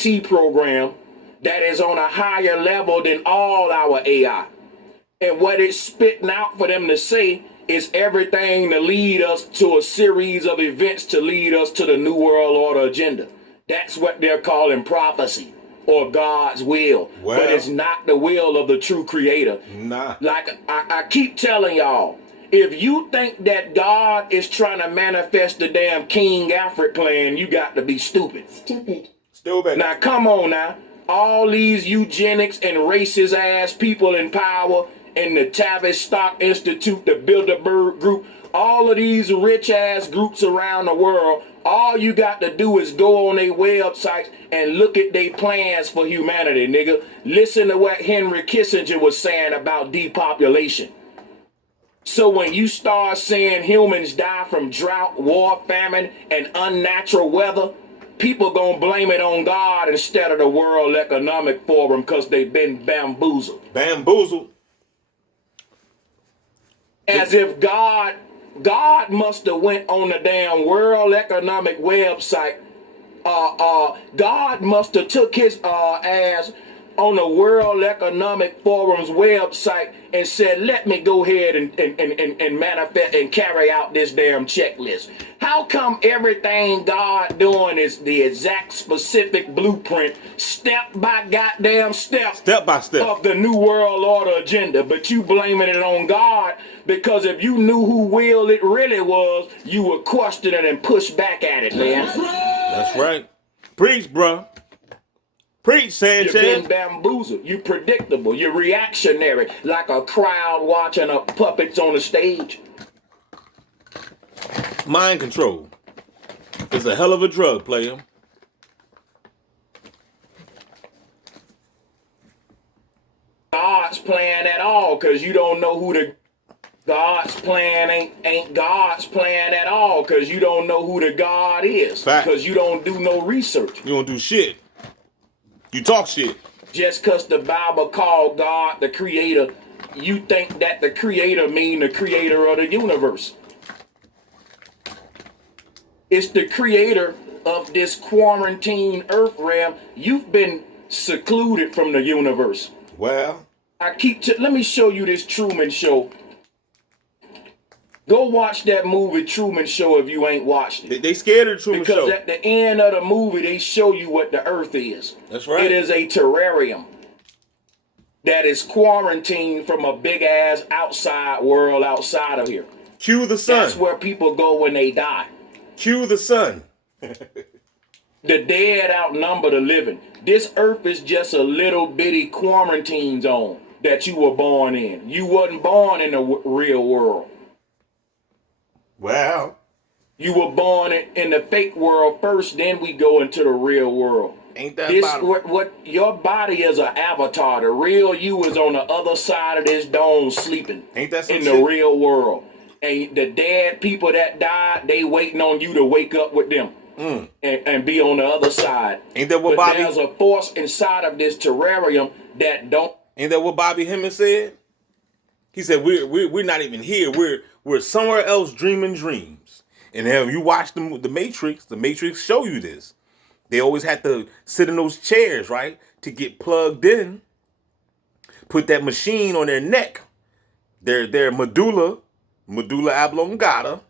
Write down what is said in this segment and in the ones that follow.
GPT program that is on a higher level than all our AI. And what it's spitting out for them to say is everything to lead us to a series of events to lead us to the New World Order agenda. That's what they're calling prophecy or God's will. Well, but it's not the will of the true creator. Nah. Like I keep telling y'all, if you think that God is trying to manifest the damn King Alfred plan, you got to be stupid. Stupid. Now, come on now. All these eugenics and racist ass people in power and the Tavistock Stock Institute, the Bilderberg Group, all of these rich ass groups around the world, all you got to do is go on their websites and look at their plans for humanity, nigga. Listen to what Henry Kissinger was saying about depopulation. So when you start seeing humans die from drought, war, famine, and unnatural weather, people gonna blame it on God instead of the World Economic Forum because they've been bamboozled. Bamboozled. As if God must have went on the damn World Economic website. God must have took his ass on the World Economic Forum's website and said, let me go ahead and manifest and carry out this damn checklist. How come everything God doing is the exact specific blueprint, step by goddamn step by step of the New World Order agenda, but you blaming it on God because if you knew who will it really was, you would question it and push back at it, man. That's right. Preach, bro. Preach, Sanchez. You've been bamboozled. You're predictable. You're reactionary, like a crowd watching a puppets on the stage. Mind control. It's a hell of a drug, player. God's plan at all, because you don't know who the God's plan ain't God's plan at all, because you don't know who the God is. Because you don't do no research. You don't do shit. You talk shit. Just because the Bible called God the creator, you think that the creator mean the creator of the universe. It's the creator of this quarantine earth realm. You've been secluded from the universe. Well, let me show you this Truman Show. Go watch that movie Truman Show if you ain't watched it. They scared of the Truman Show. Because at the end of the movie, they show you what the earth is. That's right. It is a terrarium that is quarantined from a big ass outside world outside of here. Cue the sun. That's where people go when they die. Cue the sun. The dead outnumber the living. This earth is just a little bitty quarantine zone that you were born in. You wasn't born in the real world. Well, you were born in the fake world first, then we go into the real world. Ain't that what your body is an avatar. The real you is on the other side of this dome sleeping. Ain't that some in shit? The real world. And the dead people that died, they waiting on you to wake up with them and be on the other side. Ain't that what Bobby? There's a force inside of this terrarium that don't. Ain't that what Bobby Hemmings said? He said we're not even here. We're somewhere else dreaming dreams. And if you watch the Matrix show you this. They always had to sit in those chairs, right, to get plugged in. Put that machine on their neck, their medulla oblongata,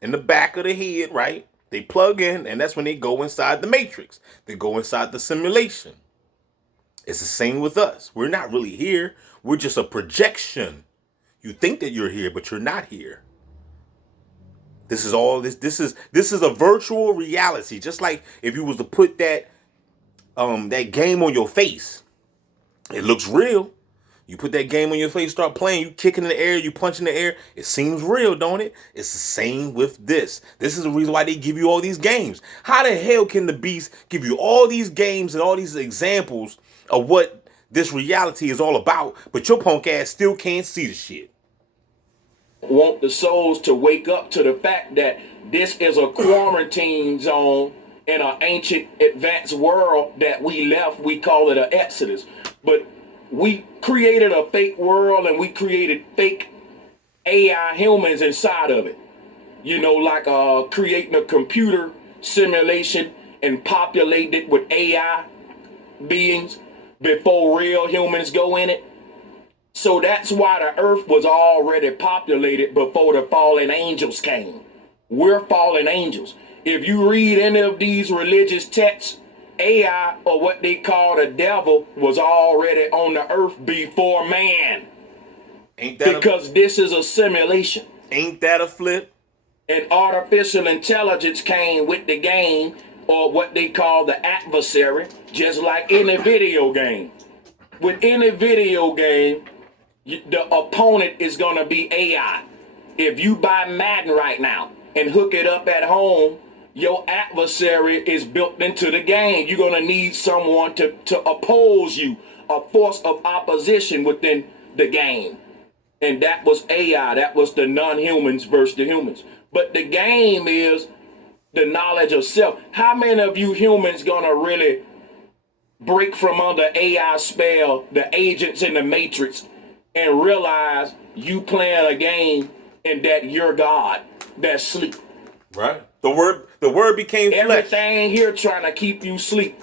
in the back of the head, right? They plug in, and that's when they go inside the Matrix. They go inside the simulation. It's the same with us. We're not really here. We're just a projection. You think that you're here, but you're not here. This is all this is a virtual reality. Just like if you was to put that game on your face. It looks real. You put that game on your face, start playing, you kicking in the air, you punch in the air. It seems real, don't it? It's the same with this. This is the reason why they give you all these games. How the hell can the beast give you all these games and all these examples of what this reality is all about, but your punk ass still can't see the shit? Want the souls to wake up to the fact that this is a quarantine zone in an ancient advanced world that we left. We call it an exodus. But we created a fake world and we created fake AI humans inside of it. You know, like creating a computer simulation and populated with AI beings before real humans go in it. So that's why the earth was already populated before the fallen angels came. We're fallen angels. If you read any of these religious texts, AI, or what they call the devil, was already on the earth before man. Ain't that because this is a simulation. Ain't that a flip? And artificial intelligence came with the game, or what they call the adversary, just like any video game. With any video game, the opponent is going to be AI. If you buy Madden right now and hook it up at home, your adversary is built into the game. You're going to need someone to oppose you, a force of opposition within the game. And that was AI. That was the non-humans versus the humans. But the game is the knowledge of self. How many of you humans going to really break from under AI spell, the agents in the matrix, and realize you playing a game and that you're God that's sleep? Right. The word became flesh. Everything here trying to keep you sleep.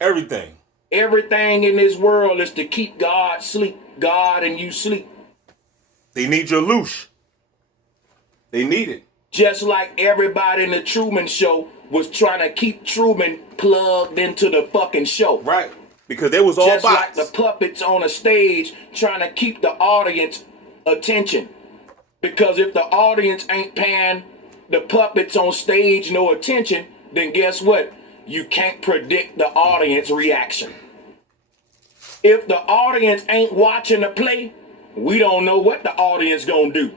Everything. Everything in this world is to keep God sleep. God and you sleep. They need your loosh. They need it. Just like everybody in the Truman Show was trying to keep Truman plugged into the fucking show. Right. Because they was all just bots. like the puppets on a stage trying to keep the audience attention. Because if the audience ain't paying the puppets on stage no attention, then guess what? You can't predict the audience reaction. If the audience ain't watching the play, we don't know what the audience gonna do.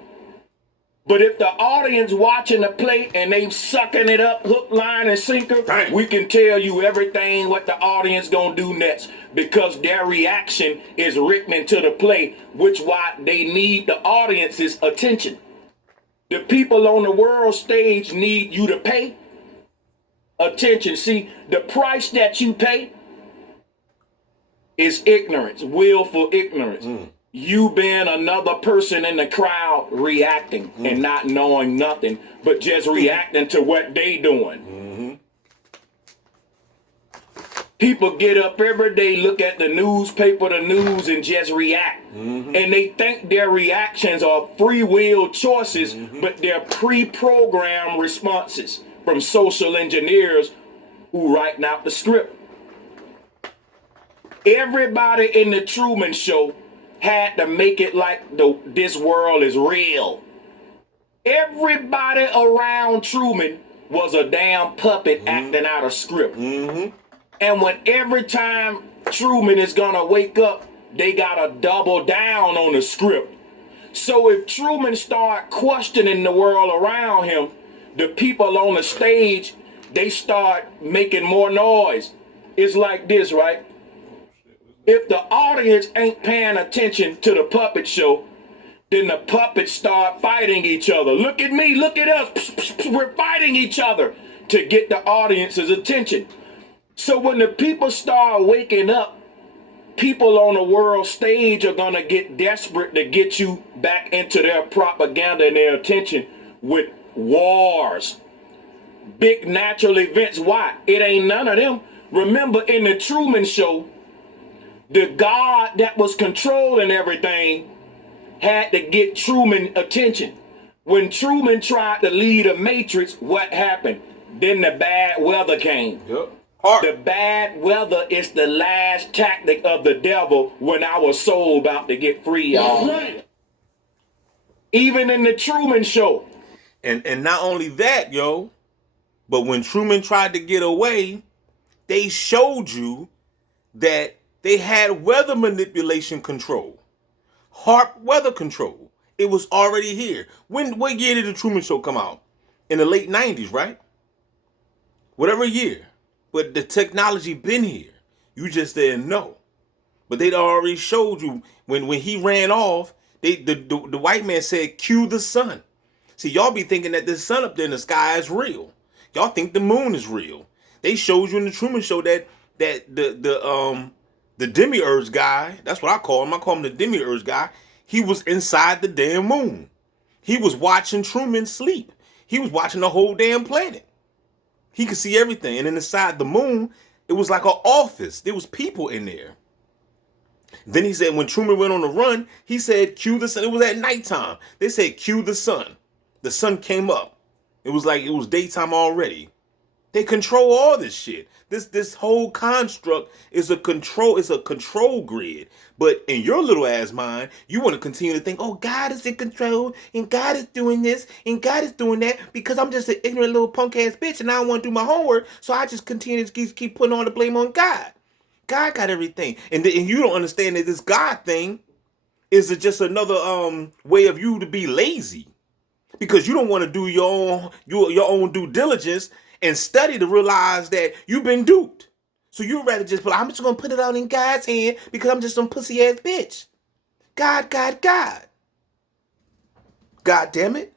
But if the audience watching the play and they sucking it up hook, line, and sinker, Dang. we can tell you everything what the audience gonna do next, because their reaction is written into the play, which why they need the audience's attention. The people on the world stage need you to pay attention. See, the price that you pay is ignorance, willful ignorance. You being another person in the crowd reacting and not knowing nothing, but just reacting to what they doing. People get up every day, look at the newspaper, the news, and just react. And they think their reactions are free will choices, but they're pre-programmed responses from social engineers who writing out the script. Everybody in the Truman Show had to make it like this world is real. Everybody around Truman was a damn puppet acting out a script. And when every time Truman is gonna wake up, they gotta double down on the script. So if Truman start questioning the world around him, the people on the stage, they start making more noise. It's like this, right? If the audience ain't paying attention to the puppet show, then the puppets start fighting each other. Look at me, look at us. We're fighting each other to get the audience's attention. So when the people start waking up, people on the world stage are gonna get desperate to get you back into their propaganda and their attention with wars, big natural events. Why? It ain't none of them. Remember in the Truman Show, the God that was controlling everything had to get Truman attention. When Truman tried to lead a matrix, what happened? Then the bad weather came. The bad weather is the last tactic of the devil when our soul about to get free, y'all. Right. Even in the Truman Show. And not only that, yo, but when Truman tried to get away, they showed you that they had weather manipulation control. HARP weather control. It was already here. What year did the Truman Show come out? In the late 90s, right? Whatever year. But the technology been here. You just didn't know. But they'd already showed you when he ran off, the white man said, cue the sun. See, y'all be thinking that the sun up there in the sky is real. Y'all think the moon is real. They showed you in the Truman Show that the demiurge guy, that's what I call him the demiurge guy, he was inside the damn moon. He was watching Truman sleep. He was watching the whole damn planet. He could see everything. And then inside the moon, it was like an office. There was people in there. Then he said when Truman went on the run, he said, cue the sun. It was at nighttime. They said, cue the sun. The sun came up. It was like it was daytime already. They control all this shit. This whole construct is a control grid. But in your little ass mind, you want to continue to think, oh, God is in control, and God is doing this, and God is doing that, because I'm just an ignorant little punk ass bitch, and I don't want to do my homework, so I just continue to keep putting all the blame on God. God got everything. And you don't understand that this God thing is just another way of you to be lazy. Because you don't want to do your own due diligence and study to realize that you've been duped. So you'd rather just be like, I'm just going to put it out in God's hand because I'm just some pussy ass bitch. God. God damn it.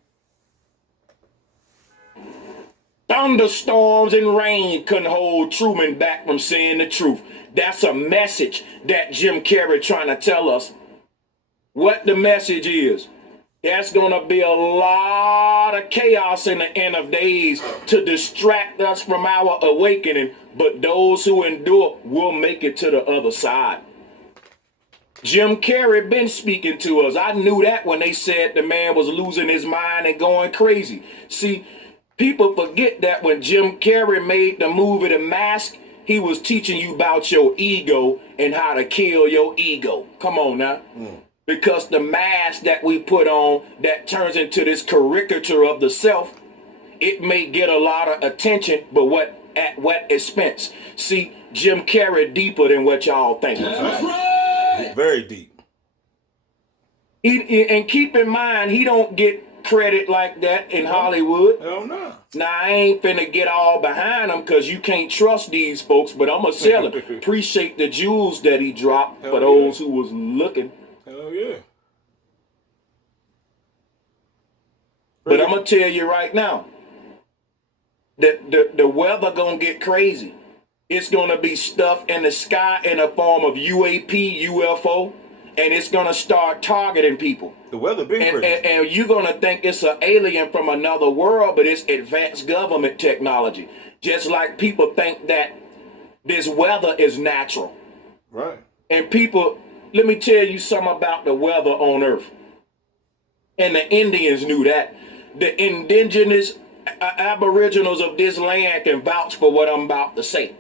Thunderstorms and rain couldn't hold Truman back from saying the truth. That's a message that Jim Carrey trying to tell us. What the message is. There's going to be a lot of chaos in the end of days to distract us from our awakening, but those who endure will make it to the other side. Jim Carrey been speaking to us. I knew that when they said the man was losing his mind and going crazy. See, people forget that when Jim Carrey made the movie The Mask, he was teaching you about your ego and how to kill your ego. Come on now. Because the mask that we put on that turns into this caricature of the self, it may get a lot of attention, but at what expense? See, Jim Carrey deeper than what y'all think. That's right. Very deep. And keep in mind, he don't get credit like that in Hollywood. Hell no. Now, I ain't finna get all behind him because you can't trust these folks, but I'm going to sell him. Appreciate the jewels that he dropped for those who was looking. Hell yeah. But I'm going to tell you right now, that the weather going to get crazy. It's going to be stuff in the sky in the form of UAP, UFO, and it's going to start targeting people. The weather been crazy. And you're going to think it's an alien from another world, but it's advanced government technology. Just like people think that this weather is natural. Right. And people, let me tell you something about the weather on Earth. And the Indians knew that. The indigenous aboriginals of this land can vouch for what I'm about to say.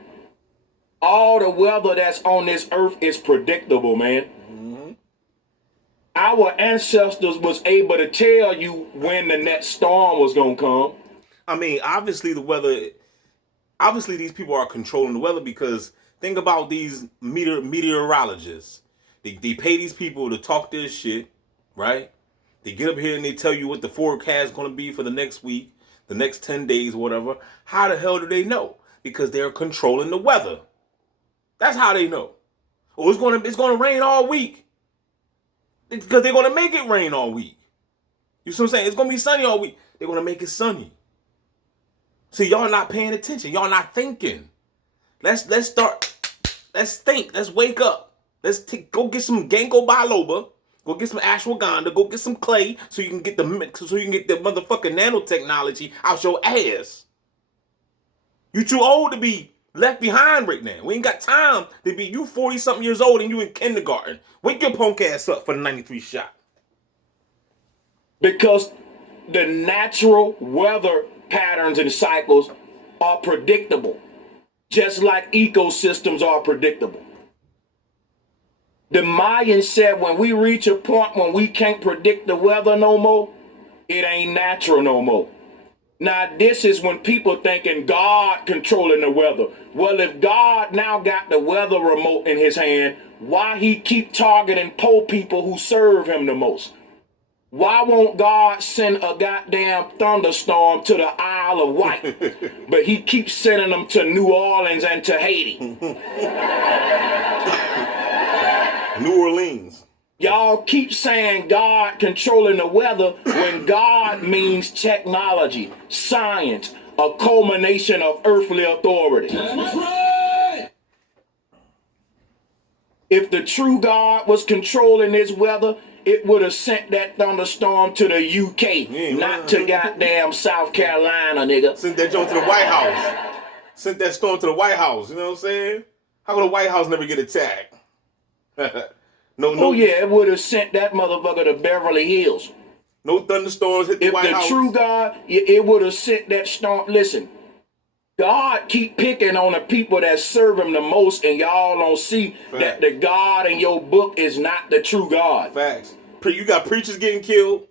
All the weather that's on this earth is predictable, man. Mm-hmm. Our ancestors was able to tell you when the next storm was going to come. I mean, obviously these people are controlling the weather because think about these meteorologists. They pay these people to talk this shit, right? They get up here and they tell you what the forecast is going to be for the next week, the next 10 days, whatever. How the hell do they know? Because they're controlling the weather. That's how they know. Oh, it's going to rain all week. Because they're going to make it rain all week. You see what I'm saying? It's going to be sunny all week. They're going to make it sunny. See, y'all not paying attention. Y'all not thinking. Let's think. Let's wake up. Go get some ginkgo biloba. Go get some ashwagandha. Go get some clay so you can get the motherfucking nanotechnology out your ass. You too old to be left behind right now. We ain't got time to be you 40-something years old and you in kindergarten. Wake your punk ass up for the 93 shot. Because the natural weather patterns and cycles are predictable. Just like ecosystems are predictable. The Mayans said when we reach a point when we can't predict the weather no more, it ain't natural no more. Now, this is when people thinking God controlling the weather. Well, if God now got the weather remote in his hand, why he keep targeting poor people who serve him the most? Why won't God send a goddamn thunderstorm to the Isle of Wight, but he keeps sending them to New Orleans and to Haiti? New Orleans. Y'all keep saying God controlling the weather when God means technology, science, a culmination of earthly authority. That's right. If the true God was controlling this weather, it would have sent that thunderstorm to the UK, not to goddamn South Carolina, nigga. Sent that joint to the White House. sent that storm to the White House. You know what I'm saying? How would the White House never get attacked? Oh yeah, it would have sent that motherfucker to Beverly Hills. No thunderstorms hit the White House. If the true God, it would have sent that storm. Listen, God keep picking on the people that serve him the most, and y'all don't see that the God in your book is not the true God. Facts. You got preachers getting killed.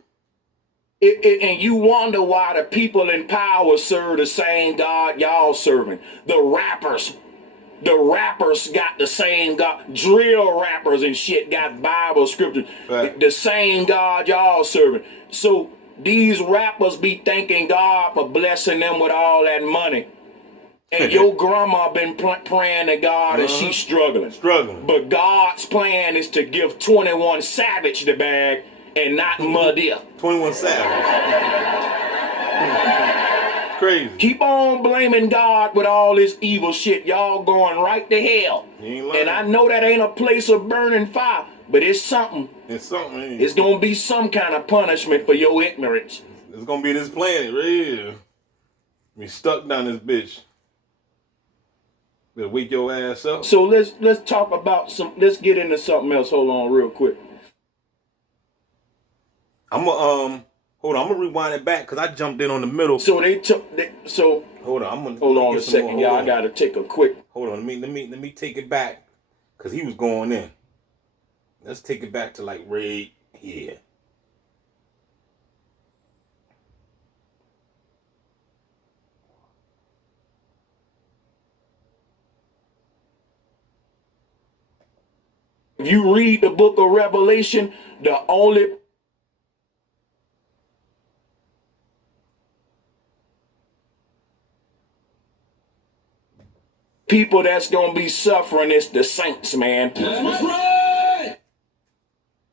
And you wonder why the people in power serve the same God y'all serving. The rappers got the same God. Drill rappers and shit got Bible scriptures. The same God y'all serving. So these rappers be thanking God for blessing them with all that money. And your grandma been praying to God and she's struggling. But God's plan is to give 21 Savage the bag and not Muddy. 21 Savage. Crazy. Keep on blaming God with all this evil shit. Y'all going right to hell. And I know that ain't a place of burning fire, but it's something. It's something. It's going to be some kind of punishment for your ignorance. It's going to be this planet right here. Be stuck down this bitch. Better wake your ass up. So let's talk about let's get into something else. Hold on real quick. Hold on, I'm gonna rewind it back because I jumped in on the middle. So hold on, hold on a second, y'all. I gotta take a quick. Hold on, let me take it back because he was going in. Let's take it back to like right here. If you read the book of Revelation, the only people that's gonna be suffering is the saints, man. That's right.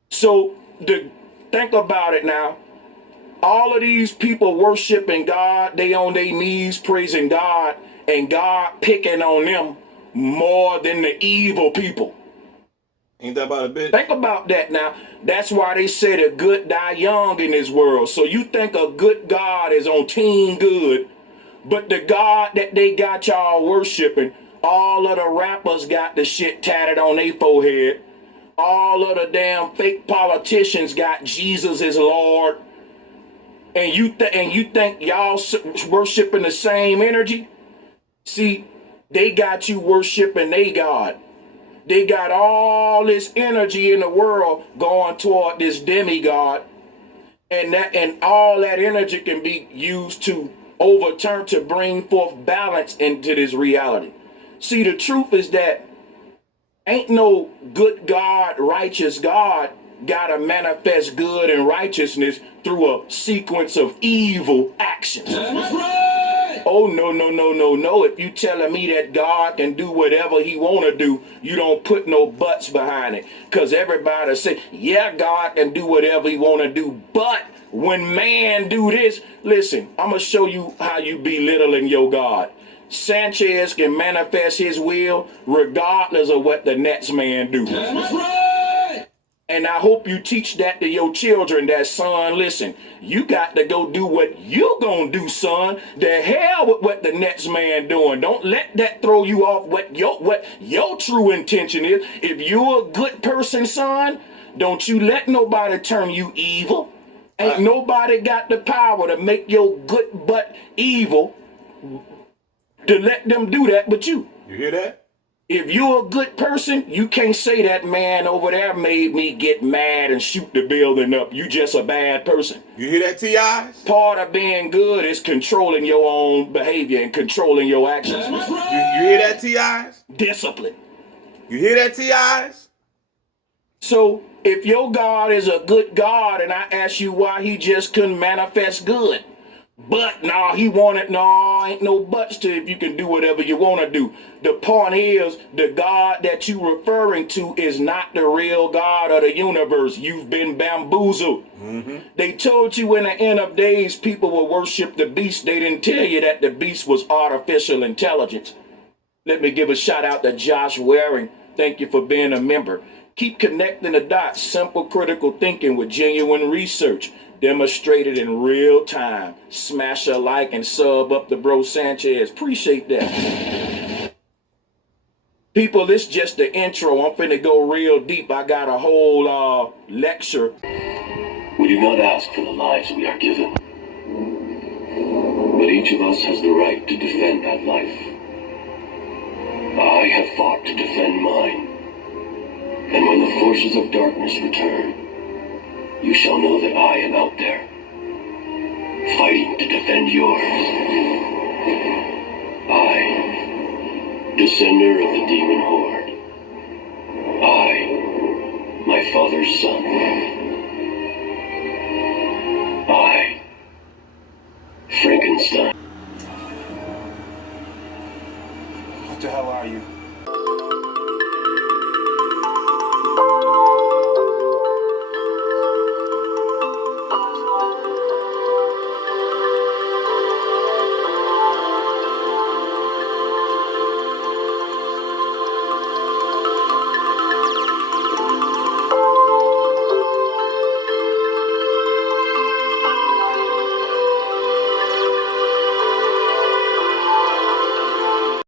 So think about it now. All of these people worshiping God, they on their knees praising God, and God picking on them more than the evil people. Ain't that about a bitch? Think about that now. That's why they say the good die young in this world. So you think a good God is on team good, but the God that they got y'all worshiping, all of the rappers got the shit tatted on their forehead. All of the damn fake politicians got Jesus is Lord. And you think y'all worshiping the same energy? See, they got you worshiping they God. They got all this energy in the world going toward this demigod, and all that energy can be used to overturn, to bring forth balance into this reality. See, the truth is that ain't no good God, righteous God gotta manifest good and righteousness through a sequence of evil actions. That's right. Oh, no. If you telling me that God can do whatever he want to do, you don't put no buts behind it. Because everybody say, yeah, God can do whatever he want to do. But when man do this, listen, I'm going to show you how you belittling your God. Sanchez can manifest his will regardless of what the next man do. That's right. And I hope you teach that to your children, that son, listen, you got to go do what you gonna do, son. The hell with what the next man doing. Don't let that throw you off what your true intention is. If you're a good person, son, don't you let nobody turn you evil. Ain't nobody got the power to make your good butt evil, to let them do that but you. You hear that? If you're a good person, you can't say that man over there made me get mad and shoot the building up. You just a bad person. You hear that, T.I.? Part of being good is controlling your own behavior and controlling your actions. You hear that, T.I.? Discipline. You hear that, T.I.? So if your God is a good God and I ask you why he just couldn't manifest good, but ain't no buts to if you can do whatever you want to do. The point is, the God that you referring to is not the real God of the universe. You've been bamboozled. Mm-hmm. They told you in the end of days people will worship the beast. They didn't tell you that the beast was artificial intelligence. Let me give a shout out to Josh Waring. Thank you for being a member. Keep connecting the dots. Simple critical thinking with genuine research. Demonstrated in real time. Smash a like and sub up to Bro Sanchez. Appreciate that. People, this just the intro. I'm finna go real deep. I got a whole lecture. We do not ask for the lives we are given, but each of us has the right to defend that life. I have fought to defend mine, and when the forces of darkness return, you shall know that I am out there, fighting to defend yours. I, descender of the demon horde,